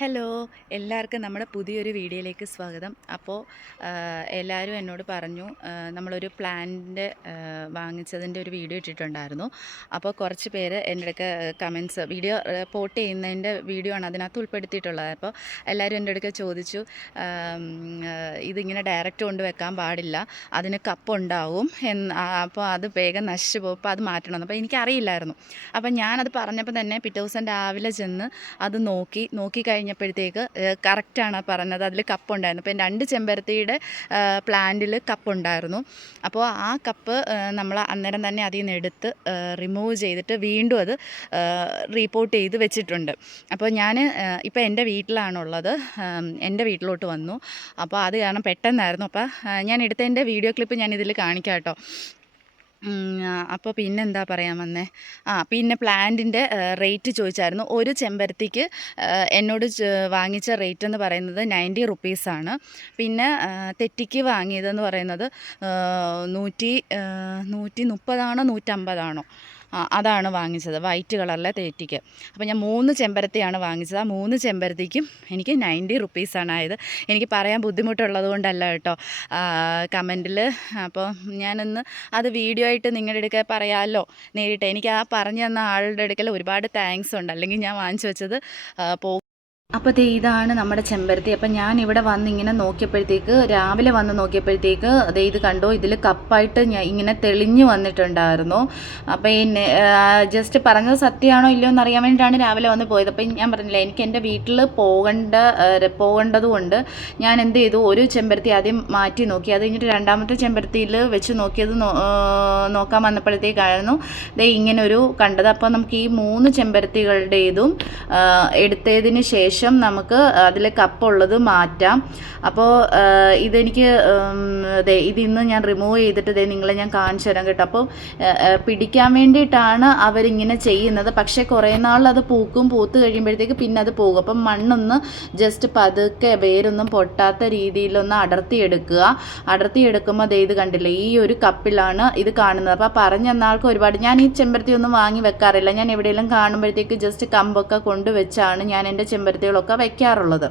Hello, എല്ലാവർക്കും നമ്മുടെ പുതിയൊരു വീഡിയോയിലേക്ക് സ്വാഗതം. അപ്പോൾ എല്ലാവരും എന്നോട് പറഞ്ഞു നമ്മളൊരു പ്ലാന്റ് വാങ്ങിച്ചതിൻ്റെ ഒരു വീഡിയോ ഇട്ടിട്ടുണ്ടായിരുന്നു. അപ്പോൾ കുറച്ച് പേര് എൻ്റെ അടുക്ക കമൻസ് വീഡിയോ പോട്ട് ചെയ്യുന്നതിൻ്റെ വീഡിയോ ആണ് അതിനകത്ത് ഉൾപ്പെടുത്തിയിട്ടുള്ളത്. അപ്പോൾ എല്ലാവരും എൻ്റെ അടുക്ക ചോദിച്ചു, ഇതിങ്ങനെ ഡയറക്റ്റ് കൊണ്ട് വെക്കാൻ പാടില്ല, അതിന് കപ്പുണ്ടാവും അപ്പോൾ അത് വേഗം നശിച്ചു പോകും, അപ്പോൾ അത് മാറ്റണമെന്ന്. അപ്പോൾ എനിക്കറിയില്ലായിരുന്നു. അപ്പം ഞാനത് പറഞ്ഞപ്പോൾ തന്നെ പിറ്റേ ദിവസം രാവിലെ ചെന്ന് അത് നോക്കി കഴിഞ്ഞപ്പോഴത്തേക്ക് കറക്റ്റാണ് പറഞ്ഞത്, അതിൽ കപ്പുണ്ടായിരുന്നു. അപ്പം 2 ചെമ്പരത്തിയുടെ പ്ലാന്റിൽ കപ്പുണ്ടായിരുന്നു. അപ്പോൾ ആ കപ്പ് നമ്മൾ അന്നേരം തന്നെ അതിൽ നിന്ന് എടുത്ത് റിമൂവ് ചെയ്തിട്ട് വീണ്ടും അത് റീപോർട്ട് ചെയ്ത് വെച്ചിട്ടുണ്ട്. അപ്പോൾ ഞാൻ ഇപ്പോൾ എൻ്റെ വീട്ടിലാണുള്ളത്, എൻ്റെ വീട്ടിലോട്ട് വന്നു. അപ്പോൾ അത് കാരണം പെട്ടെന്നായിരുന്നു. അപ്പോൾ ഞാൻ എടുത്തതിൻ്റെ വീഡിയോ ക്ലിപ്പ് ഞാൻ ഇതിൽ കാണിക്കാം കേട്ടോ. അപ്പോൾ പിന്നെന്താ പറയാൻ വന്നേ, പിന്നെ പ്ലാന്റിൻ്റെ റേറ്റ് ചോദിച്ചായിരുന്നു. ഒരു ചെമ്പരത്തിക്ക് എന്നോട് വാങ്ങിച്ച റേറ്റ് എന്ന് പറയുന്നത് 90 റുപ്പീസാണ്. പിന്നെ തെറ്റിക്ക് വാങ്ങിയതെന്ന് പറയുന്നത് 130 150 അതാണ് വാങ്ങിച്ചത്, വൈറ്റ് കളറിലെ തേറ്റിക്ക്. അപ്പോൾ ഞാൻ 3 ചെമ്പരത്തിയാണ് വാങ്ങിച്ചത്. ആ 3 ചെമ്പരത്തിക്കും എനിക്ക് 90 റുപ്പീസാണ് ആയത്. എനിക്ക് പറയാൻ ബുദ്ധിമുട്ടുള്ളത് കൊണ്ടല്ല കേട്ടോ കമൻറ്റിൽ. അപ്പോൾ ഞാനൊന്ന് അത് വീഡിയോ ആയിട്ട് നിങ്ങളുടെ അടുക്കൽ പറയാമല്ലോ നേരിട്ട്. എനിക്ക് ആ പറഞ്ഞു തന്ന ആളുടെ അടുക്കൽ ഒരുപാട് താങ്ക്സ് ഉണ്ട്, അല്ലെങ്കിൽ ഞാൻ വാങ്ങിച്ചു വെച്ചത് അപ്പോൾ ഇതാണ് നമ്മുടെ ചെമ്പരത്തി. അപ്പം ഞാൻ ഇവിടെ വന്ന് ഇങ്ങനെ നോക്കിയപ്പോഴത്തേക്ക്, രാവിലെ വന്ന് നോക്കിയപ്പോഴത്തേക്ക് ഇത് കണ്ടോ, ഇതിൽ കപ്പായിട്ട് ഞാൻ ഇങ്ങനെ തെളിഞ്ഞു വന്നിട്ടുണ്ടായിരുന്നു. അപ്പോൾ ജസ്റ്റ് പറഞ്ഞത് സത്യമാണോ ഇല്ലയോ എന്ന് അറിയാൻ വേണ്ടിയിട്ടാണ് രാവിലെ വന്ന് പോയത്. അപ്പം ഞാൻ പറഞ്ഞില്ല, എനിക്ക് എൻ്റെ വീട്ടിൽ പോകേണ്ടതുകൊണ്ട് ഞാൻ എന്ത് ചെയ്തു, ഒരു ചെമ്പരത്തി ആദ്യം മാറ്റി നോക്കി. അത് കഴിഞ്ഞിട്ട് രണ്ടാമത്തെ ചെമ്പരത്തിയിൽ വെച്ച് നോക്കിയത് നോക്കാൻ വന്നപ്പോഴത്തേക്കായിരുന്നു ഇങ്ങനെ ഒരു കണ്ടത്. അപ്പോൾ നമുക്ക് ഈ 3 ചെമ്പരത്തികളുടേതും എടുത്തതിന് ശേഷം നമുക്ക് അതിൽ കപ്പുള്ളത് മാറ്റാം. അപ്പോൾ ഇതെനിക്ക് ഇതിന്ന് ഞാൻ റിമൂവ് ചെയ്തിട്ട് നിങ്ങളെ ഞാൻ കാണിച്ചു തരാം കേട്ടോ. അപ്പോൾ പിടിക്കാൻ വേണ്ടിയിട്ടാണ് അവരിങ്ങനെ ചെയ്യുന്നത്. പക്ഷേ കുറേ നാൾ അത് പൂത്ത് കഴിയുമ്പോഴത്തേക്ക് പിന്നെ അത് പോകും. അപ്പം മണ്ണൊന്ന് ജസ്റ്റ് പതുക്കെ വേരൊന്നും പൊട്ടാത്ത രീതിയിലൊന്ന് അടർത്തിയെടുക്കുമ്പോൾ ഇത് കണ്ടില്ലേ, ഈ ഒരു കപ്പിലാണ് ഇത് കാണുന്നത്. അപ്പോൾ പറഞ്ഞ ആൾക്ക് ഒരുപാട്, ഞാൻ ഈ ചെമ്പരത്തി ഒന്നും വാങ്ങി വെക്കാറില്ല. ഞാൻ എവിടെയെങ്കിലും കാണുമ്പോഴത്തേക്ക് ജസ്റ്റ് കമ്പൊക്കെ കൊണ്ടുവച്ചാണ് ഞാൻ എൻ്റെ ചെമ്പരത്തികളൊക്കെ വയ്ക്കാറുള്ളത്.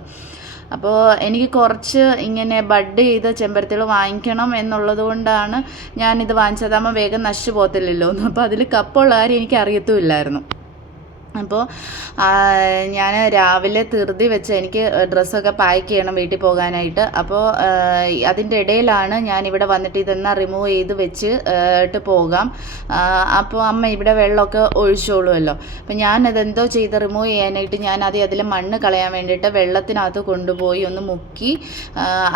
അപ്പോൾ എനിക്ക് കുറച്ച് ഇങ്ങനെ ബഡ് ചെയ്ത ചെമ്പരത്തികൾ വാങ്ങിക്കണം എന്നുള്ളത് കൊണ്ടാണ് ഞാനിത് വാങ്ങിച്ചത്. അതാകുമ്പോൾ വേഗം നശിച്ചു പോകത്തില്ലല്ലോ. അപ്പോൾ അതിൽ കപ്പുള്ള കാര്യം എനിക്ക് അറിയത്തുമില്ലായിരുന്നു. അപ്പോൾ ഞാൻ രാവിലെ ധൃതി വെച്ച് എനിക്ക് ഡ്രസ്സൊക്കെ പാക്ക് ചെയ്യണം വീട്ടിൽ പോകാനായിട്ട്. അപ്പോൾ അതിൻ്റെ ഇടയിലാണ് ഞാനിവിടെ വന്നിട്ട് ഇതെന്നാൽ റിമൂവ് ചെയ്ത് വെച്ചിട്ട് പോകാം. അപ്പോൾ അമ്മ ഇവിടെ വെള്ളമൊക്കെ ഒഴിച്ചോളുമല്ലോ. അപ്പോൾ ഞാനതെന്തോ ചെയ്ത് റിമൂവ് ചെയ്യാനായിട്ട് ഞാൻ അതിൽ മണ്ണ് കളയാൻ വേണ്ടിയിട്ട് വെള്ളത്തിനകത്ത് കൊണ്ടുപോയി ഒന്ന് മുക്കി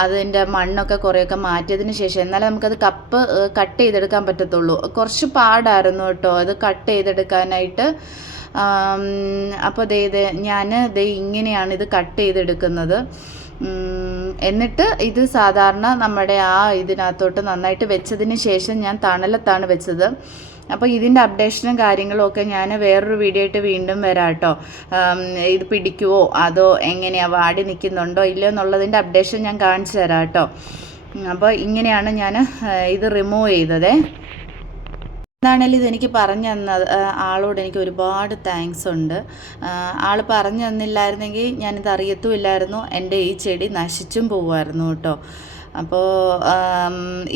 അതിൻ്റെ മണ്ണൊക്കെ കുറേയൊക്കെ മാറ്റിയതിന് ശേഷം എന്നാലേ നമുക്കത് കപ്പ് കട്ട് ചെയ്തെടുക്കാൻ പറ്റത്തുള്ളൂ. കുറച്ച് പാടായിരുന്നു കേട്ടോ അത് കട്ട് ചെയ്തെടുക്കാനായിട്ട്. അപ്പോൾ ഞാൻ ഇങ്ങനെയാണ് ഇത് കട്ട് ചെയ്തെടുക്കുന്നത്. എന്നിട്ട് ഇത് സാധാരണ നമ്മുടെ ഇതിനകത്തോട്ട് നന്നായിട്ട് വെച്ചതിന് ശേഷം ഞാൻ തണലത്താണ് വെച്ചത്. അപ്പോൾ ഇതിൻ്റെ അപ്ഡേഷനും കാര്യങ്ങളും ഒക്കെ ഞാൻ വേറൊരു വീഡിയോ ആയിട്ട് വീണ്ടും വരാം കേട്ടോ. ഇത് പിടിക്കുമോ അതോ എങ്ങനെയാണ്, വാടി നിൽക്കുന്നുണ്ടോ ഇല്ലയോ എന്നുള്ളതിൻ്റെ അപ്ഡേഷൻ ഞാൻ കാണിച്ചു തരാം കേട്ടോ. അപ്പോൾ ഇങ്ങനെയാണ് ഞാൻ ഇത് റിമൂവ് ചെയ്തത്. എന്താണേലും ഇതെനിക്ക് പറഞ്ഞു തന്ന ആളോട് എനിക്ക് ഒരുപാട് താങ്ക്സ് ഉണ്ട്. ആൾ പറഞ്ഞു തന്നില്ലായിരുന്നെങ്കിൽ ഞാനിത് അറിയത്തുമില്ലായിരുന്നു, എൻ്റെ ഈ ചെടി നശിച്ചും പോവുമായിരുന്നു കേട്ടോ. അപ്പോൾ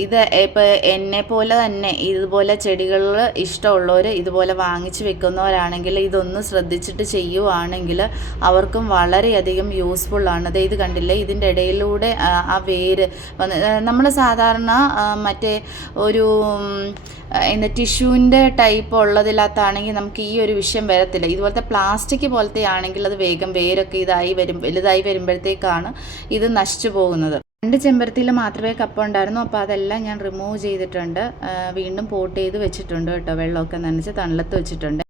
ഇത് ഇപ്പോൾ എന്നെപ്പോലെ തന്നെ ഇതുപോലെ ചെടികൾ ഇഷ്ടമുള്ളവർ ഇതുപോലെ വാങ്ങിച്ച് വെക്കുന്നവരാണെങ്കിൽ ഇതൊന്ന് ശ്രദ്ധിച്ചിട്ട് ചെയ്യുവാണെങ്കിൽ അവർക്കും വളരെയധികം യൂസ്ഫുള്ളാണ്. ഇത് കണ്ടില്ലേ, ഇതിൻ്റെ ഇടയിലൂടെ ആ വേര് നമ്മൾ സാധാരണ മറ്റേ ഒരു ടിഷ്യൂവിൻ്റെ ടൈപ്പ് ഉള്ളതിനകത്താണെങ്കിൽ നമുക്ക് ഈ ഒരു വിഷയം വരത്തില്ല. ഇതുപോലത്തെ പ്ലാസ്റ്റിക് പോലത്തെ ആണെങ്കിൽ അത് വേഗം വേരൊക്കെ വലുതായി വരുമ്പോഴത്തേക്കാണ് ഇത് നശിച്ചു പോകുന്നത്. 2 ചെമ്പരത്തിയിൽ മാത്രമേ കപ്പുണ്ടായിരുന്നു. അപ്പോൾ അതെല്ലാം ഞാൻ റിമൂവ് ചെയ്തിട്ടുണ്ട്, വീണ്ടും പോട്ട് ചെയ്ത് വെച്ചിട്ടുണ്ട് കേട്ടോ. വെള്ളമൊക്കെ നനച്ച് തണലത്ത് വെച്ചിട്ടുണ്ട്.